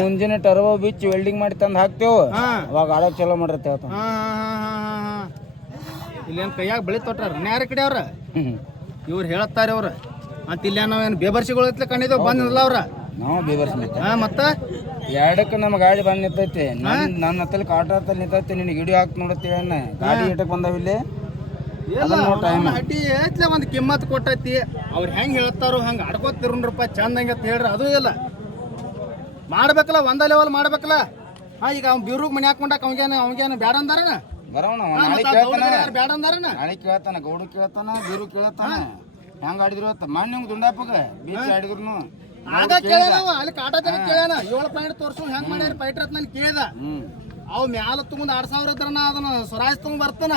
ಮುಂಜಿನ turbo ಬಿಚ್ಚಿ welding ಮಾಡಿ ತಂದು ಹಾಕ್ತೇವ ಅವಾಗ ಆಡೋಕ್ ಚಲೋ ಮಾಡಿರ್ತೇವ. ಇಲ್ಲೇನು ಕೈಯಾಗ ಬೆಳಿ ತೊಟ್ಟಾರ ಯಾರ ಕಡೆ ಅವ್ರ ಇವ್ರು ಹೇಳತ್ತಾರೆ ಅವ್ರ ಅಂತ ಇಲ್ಲ ನಾವೇನು ಬೇಬರ್ಸಿಗಳು ಇತ್ಲೆ ಕಂಡಿದ್ದೇವೆ ಬಂದಿಲ್ಲ ಅವ್ರ ನಾವು ಬೇಬರ್ಸಿ ಮತ್ತೆ ಎರಡಕ್ಕೆ ನಮ್ಮ ಗಾಡಿ ಬಂದು ನಿಂತೈತಿ. ನನ್ನ ಹತ್ತಲ್ಲಿ ಕಾಟ ಹತ್ತಲ್ಲಿ ನಿಂತೈತಿ. ನಿನಗೆ ಹಿಡಿಯೋ ಹಾಕಿ ನೋಡತ್ತೀವಿ ಅಣ್ಣ ಗಾಡಿ ಏಟಕ್ಕೆ ಬಂದಾವ ಇಲ್ಲಿ ಅಡ್ಡಿ ಐತ್ಲೆ ಒಂದು ಕಿಮ್ಮತ್ ಕೊಟ್ಟೈತಿ. ಅವ್ರು ಹೆಂಗೆ ಹೇಳ್ತಾರೋ ಹಂಗೆ ಆಡ್ಕೋತಿರ್ರಪ್ಪ ಚಂದಂಗೆ ಅಂತ ಹೇಳ್ರಿ ಅದು ಇಲ್ಲ ಮಾಡ್ಬೇಕಲ್ಲ ಒಂದ ಲೆವೆಲ್ ಮಾಡ್ಬೇಕಲ್ಲ. ಈಗ ಅವ್ನು ಬೀರುಗ್ ಮನೆ ಹಾಕೊಂಡಾಕ ಅವ್ಗೇನು ಬ್ಯಾಡ ಅಂದಾರನ ಬರೋಣ ಬ್ಯಾಡ ಅಂದಾರನ ನಾಳೆ ಕೇಳ್ತಾನ ಗೌಡ ಕೇಳ್ತಾನ ಬೀರು ಕೇಳ್ತಾನ ಹೆಂಗ ಆಡಿದ್ರು ಮಾನ್ಯ ದುಂಡಾಪಗ ಬೀಚ್ ಆಡಿದ್ರು ಆಗ ಕೇಳ್ಯಾನ ಅಲ್ಲಿ ಕಾಟ ಜನ ಕೇಳ್ಯಾನ 7 ಪಾಯಿಂಟ್ ತೋರ್ಸು ಹೆಂಗ್ ಮಾಡ್ಯಾರ ಫೈಟರ್ ಅಂತ ನಾನು ಕೇಳ್ದ. ಅವ್ ಮ್ಯಾಲ ತಗೊಂಡ್ 2,000 ಇದ್ರನ ಅದನ್ನ ಸ್ವರಾಜ್ ತಗೊಂಡ್ ಬರ್ತಾನ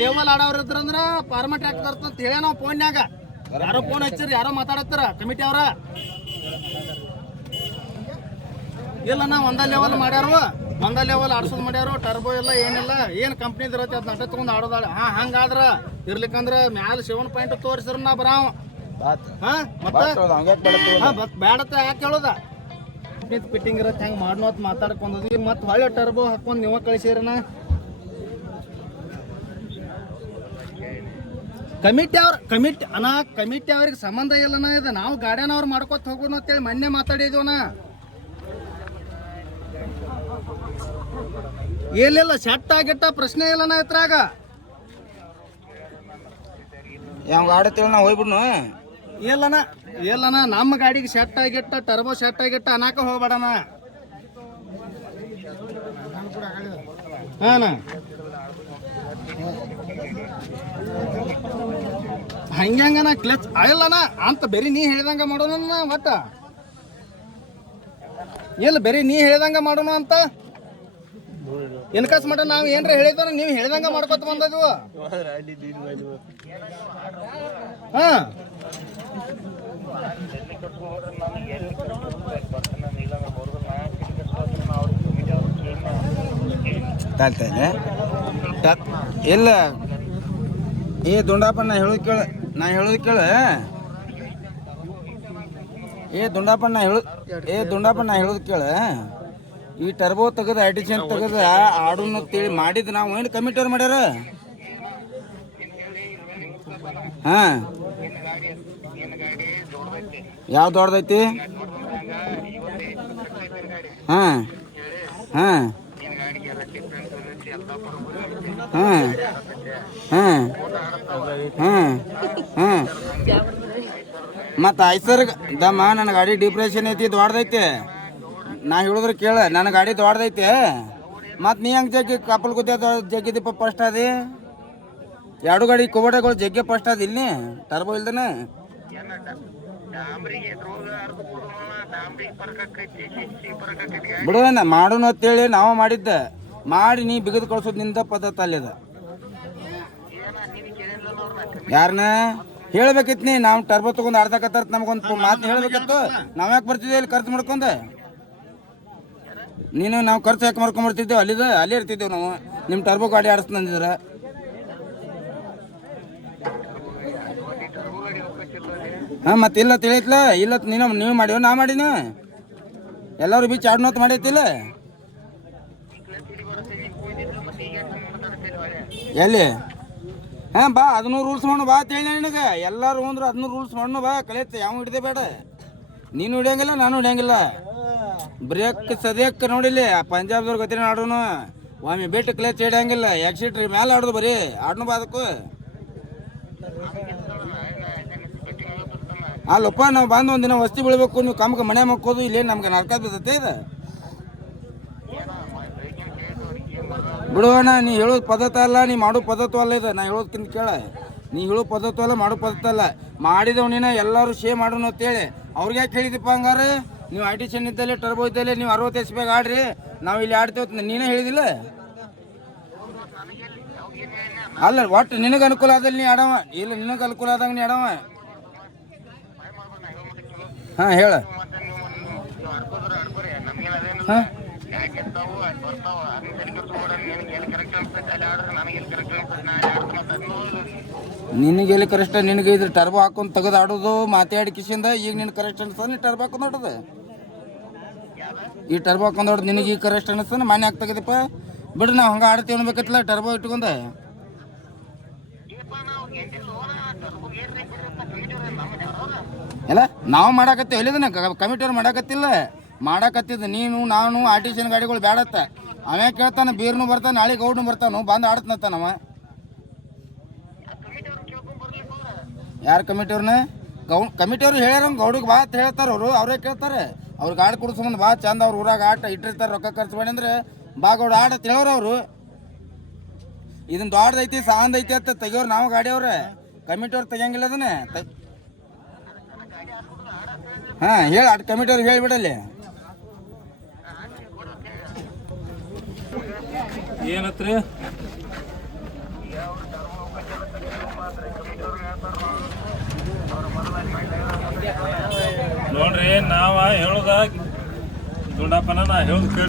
ಲೆವೆಲ್ ಆಡವ್ರ ಇದ್ರಂದ್ರ ಪಾರ್ಮೆಟ್ ಹಾಕ್ತಾರ ಅಂತ ಹೇಳ್ಯಾನ ನಾವು ಫೋನ್ಯಾಗ. ಯಾರೋ ಫೋನ್ ಹಚ್ಚಿರಿ ಯಾರೋ ಮಾತಾಡತ್ತಾರ ಕಮಿಟಿ ಅವ್ರ ಇಲ್ಲ ನಾ ಒಂದ ಲೆವೆಲ್ ಮಾಡ್ಯಾರು ಒಂದ ಲೆವೆಲ್ ಆಡ್ಸೋದು ಮಾಡ್ಯಾರು ಟರ್ಬೋ ಇಲ್ಲ ಏನಿಲ್ಲ ಏನ್ ಕಂಪ್ನಿ ಇರತ್ತೆ ಅದ್ ನಟ ತಗೊಂಡ್ ಆಡೋದಾಡ ಹಂಗಾದ್ರ ಇರ್ಲಿಕ್ಕಂದ್ರ ಮ್ಯಾಲ 7 ಪಾಯಿಂಟ್ ತೋರಿಸ್ರ ನಾ ಬರಾವ ಬೇಡತ್ತ ಯಾಕೆ ಹೇಳೋದ ಫಿಟ್ಟಿಂಗ್ ಇರತ್ತೆ ಹೆಂಗ್ ಮಾಡ್ನೋತ್ ಮಾತಾಡ್ಕೊಂಡ್ವಿ ಮತ್ ಹೊಳ್ಳೆ ಟರ್ಬೋ ಹಾಕೊಂಡ್ ನೀವ ಕಳಿಸಿರನ ಕಮಿಟಿ ಅವ್ರಿಗೆ ಸಂಬಂಧ ಇಲ್ಲನ ಇದೆ. ನಾವು ಗಾಡಿಯವ್ರು ಮಾಡ್ಕೊತ ಹೋಗೋಣ ಅಂತೇಳಿ ಮೊನ್ನೆ ಮಾತಾಡಿದ್ವನ ಏನಿಲ್ಲ ಸೆಟ್ ಆಗಿಟ್ಟ ಪ್ರಶ್ನೆ ಇಲ್ಲನ ಇತ್ರಾಗ ಯಾವ ಗಾಡಿ ತಿಳಿ ನಾವು ಹೋಗ್ಬಿಡ್ನು ಇಲ್ಲನ ನಮ್ಮ ಗಾಡಿಗೆ ಸೆಟ್ ಆಗಿಟ್ಟ ಟರ್ಬೋ ಸೆಟ್ ಆಗಿಟ್ಟ ಅನ್ನಾಕ ಹೋಗ್ಬೇಡಣ ಹಾನ ಹಂಗನ ಕ್ಲಚ್ ಅಲ್ಲನ ಅಂತ ಬೇರೆ ನೀ ಹೇಳಿದಂಗ ಮಾಡೋಣ ಒಟ್ಟ ಇಲ್ಲ ಬೇರೆ ನೀ ಹೇಳಿದಂಗ ಮಾಡೋಣ ಅಂತ ಇನ್ಕಸ್ ಮಟ ನಾವ್ ಏನ್ರ ಹೇಳಿದಾರ ನೀವ್ ಹೇಳಿದಂಗ ಮಾಡ್ಕೊತ ಬಂದದ್ವು. ಹಾ ಇಲ್ಲ ಏ ದುಂಡಪ್ಪ ನಾ ಹೇಳೋದು ಕೇಳ ದುಂಡಪ್ಪ ನಾ ಹೇಳೋದು ಕೇಳ ಈ ಟರ್ಬೋ ತೆಗೆದು ಐಟಿಷನ್ ತೆಗೆದು ಆಡೋಣ ತಿಳಿ ಮಾಡಿದ್ ನಾವು ಏನು ಕಮಿಟಿಯವ್ರು ಮಾಡ್ಯಾರ. ಹಾ ಯಾವ ದೊಡ್ಡದೈತಿ? ಹಾ ಹಾ ಹಾ ಹಾ ಹಾ ಹಾ ಮತ್ತು ಐಸರ್ ದಮ್ಮ ನನ್ನ ಗಾಡಿ ಡಿಪ್ರೆಷನ್ ಐತಿ ದೊಡ್ಡದೈತಿ. ನಾ ಹೇಳಿದ್ರೆ ಕೇಳ ನನ್ನ ಗಾಡಿ ದೊಡ್ಡದೈತಿ ಮತ್ತು ನೀ ಹಂಗೆ ಜಗ್ಗಿ ಕಪಲ್ ಗುದ್ದ ಜಗ್ಗಿದೀಪ ಫಸ್ಟ್ ಅದಿ ಎರಡು ಗಾಡಿ ಕೋಬಡಗಳು ಜಗ್ಗೆ ಫಸ್ಟ್ ಅದ ಇಲ್ಲಿ ಟರ್ಬೋ ಇಲ್ದನ ಬಿಡುವಣ್ಣ ಮಾಡೋಣ ಅಂತೇಳಿ ನಾವು ಮಾಡಿದ್ದ ಮಾಡಿ ನೀ ಬಿಗದ್ ಕಳ್ಸೋದು ನಿಂದ ಪದ್ಧತಿ ಅಲ್ಲಿದ ಯಾರನ್ನ ಹೇಳ್ಬೇಕಿತ್ತು ನೀ ನಾವು ಟರ್ಬೋ ತಗೊಂಡು ಆಡ್ದಕತ್ತಾರ ನಮಗೊಂದು ಮಾತು ಹೇಳ್ಬೇಕಿತ್ತು. ನಾವ್ ಯಾಕೆ ಬರ್ತಿದ್ವಿ ಇಲ್ಲಿ ಖರ್ಚು ಮಾಡ್ಕೊಂಡ ನೀನು ನಾವು ಖರ್ಚು ಯಾಕೆ ಮಾಡ್ಕೊಂಡ್ಬರ್ತಿದ್ದೇವೆ ಅಲ್ಲೇ ಇರ್ತಿದ್ದೇವೆ ನಾವು ನಿಮ್ಮ ಟರ್ಬೋ ಗಾಡಿ ಆಡಿಸ್ತಂದಿದ್ರ ಹಾಂ ಮತ್ತಿಲ್ಲ ತಿಳಿತ್ಲ ಇಲ್ಲ ನೀವು ಮಾಡಿವ ನಾ ಮಾಡಿನ ಎಲ್ಲರೂ ಬೀಚ್ ಆಡ್ನೋತ್ ಮಾಡೈತಿಲ್ಲ ಎಲ್ಲಿ ಹಾಂ ಬಾ ಅದನ್ನೂ ರೂಲ್ಸ್ ಮಾಡು ಬಾ ತಿಳಿ ನಿನಗೆ ಎಲ್ಲರೂ ಅಂದ್ರೆ ಅದನ್ನೂ ರೂಲ್ಸ್ ಮಾಡು ಬಾ ಕಲಿಯತ್ತೆ ಯಾವ ಹಿಡ್ದೆ ಬೇಡ ನೀನು ಹಿಡಿಯಂಗಿಲ್ಲ ನಾನು ಹಿಡಿಯಂಗಿಲ್ಲ ಬ್ರೇಕ್ ಸದ್ಯಕ್ಕೆ ನೋಡಿಲ್ಲ ಪಂಜಾಬ್ದವ್ರು ಗತಿನ ಆಡೋನು ಒಮ್ಮೆ ಬಿಟ್ಟು ಕ್ಲಚ್ ಹಿಡಿಯಂಗಿಲ್ಲ ಎಕ್ಸಿಟ್ರಿ ಮೇಲೆ ಆಡೋದು ಬರೀ ಆಡ್ನು ಬಾ ಅದಕ್ಕೂ ಅಲ್ಲಪ್ಪ ನಾವು ಬಂದು ಒಂದಿನ ವಸ್ತಿ ಬೀಳ್ಬೇಕು ನೀವು ಕಮ್ಗೆ ಮನೆ ಮಕ್ಕೋದು ಇಲ್ಲೇನು ನಮ್ಗೆ ನರ್ಕ ಬಿದ್ದತ್ತೆ ಇದು ಬಿಡುವಣ್ಣ ನೀ ಹೇಳೋದು ಪದ್ಧತಿ ಅಲ್ಲ ನೀ ಮಾಡೋ ಪದ್ಧತಿ ಅಲ್ಲ ಇದು ನಾ ಹೇಳೋದಕ್ಕಿಂತ ಕೇಳ ನೀ ಹೇಳೋ ಪದ್ಧತಿ ಅಲ್ಲ ಮಾಡೋ ಪದ್ಧತಿ ಅಲ್ಲ ಮಾಡಿದವನಿನ ಎಲ್ಲರೂ ಶೇರ್ ಮಾಡೋಣ ಅಂತೇಳಿ ಅವ್ರಿಗೆ ಯಾಕೆ ಹೇಳಿದಪ್ಪ ಹಂಗಾರೆ ನೀವು ಐಟಿಷನ್ ಇದ್ದಲ್ಲಿ ಟರ್ಬೋ ಇದ್ದಲ್ಲಿ ನೀವು 60 HP ಆಡ್ರಿ ನಾವು ಇಲ್ಲಿ ಆಡ್ತೇವೆ ನೀನೇ ಹೇಳಿದಿಲ್ಲ ಅಲ್ಲ ಒಟ್ಟು ನಿನಗೆ ಅನುಕೂಲ ಆದಲ್ಲಿ ನೀ ಆಡವ ಇಲ್ಲ ನಿನಗೆ ಅನುಕೂಲ ಆದಂಗೆ ನೀ ಆಡವ ಹಾಂ ಹೇಳ ಹಾಂ ನಿನಗೆಲ್ಲಿ ಕರೆಕ್ಟ್ ನಿನಗೆ ಇದ್ರ ಟರ್ಬೋ ಹಾಕೊಂಡು ತೆಗೆದು ಆಡೋದು ಮಾತಾಡಿ ಕಿಸಿಂದ ಈಗ ನಿನ್ ಕರೆಕ್ಟ್ ಅನ್ಸ್ತದ ನೀ ಟರ್ಬೋ ಹಾಕೊಂಡು ಆಡೋದು ಈ ಟರ್ಬೋ ಹಾಕೊಂಡು ಹೊಡೆದು ನಿನಗೆ ಈ ಕರೆಸ್ಟ್ ಅನ್ನಿಸ್ತಾನೆ ಮನೆ ಆಗ್ತಾಗಿದಪ್ಪ ಬಿಡ್ರಿ ನಾವು ಹಂಗೆ ಆಡ್ತೀವಿ ಅನ್ಬೇಕತ್ತಲ್ಲ ಟರ್ಬೋ ಇಟ್ಕೊಂಡೆ ಎಲ್ಲ ನಾವು ಮಾಡಾಕತ್ತೀವಿ ಎಲ್ಲಿದನ ಕಮಿಟಿಯವ್ರು ಮಾಡಾಕತ್ತಿಲ್ಲ ಮಾಡಾಕತ್ತಿದ್ದು ನೀನು ನಾನು ಆರ್ಟಿಷನ್ ಗಾಡಿಗಳು ಬೇಡತ್ತ ಅವೇ ಕೇಳ್ತಾನೆ ಬೀರ್ನು ಬರ್ತಾನೆ ನಾಳೆ ಗೌಡ್ನು ಬರ್ತಾನು ಬಂದು ಆಡ್ತನವ ಯಾರು ಕಮಿಟಿಯವ್ರನ್ನ ಕಮಿಟಿಯವ್ರು ಹೇಳ್ಯಾರ ಗೌಡಿಗೆ ಬಾ ಅಂತ ಹೇಳ್ತಾರೆ ಅವರು ಅವರೇ ಕೇಳ್ತಾರೆ ಅವ್ರಿಗೆ ಆಡ್ ಕೊಡೋ ಸಂಬಂಧ ಬಾ ಚಂದ ಅವ್ರ ಊರಾಗ ಆಟ ಇಟ್ಟಿರ್ತಾರೆ ರೊಕ್ಕ ಖರ್ಚು ಮಾಡಿ ಅಂದ್ರೆ ಬಾ ಗೌಡ ಆಟ ಹೇಳೋರು ಅವರು ಇದನ್ನ ದೊಡ್ಡದೈತಿ ಸಾಂದ್ ಅಂತ ತೆಗಿಯೋರು ನಾವು ಗಾಡಿಯವ್ರೆ ಕಮಿಟಿಯವ್ರು ತೆಗಿಯಂಗಿಲ್ಲ ಅದನ್ನ ಹಾಂ ಹೇಳಿ ಅಟ್ ಕಮಿಟಿಯವ್ರಿಗೆ ಹೇಳಿಬಿಡಲ್ಲಿ ಏನತ್ರಿ ನೋಡ್ರಿ ನಾವ ಹೇಳುದ ದುಂಡಪ್ಪನ ನಾ ಹೇಳುದು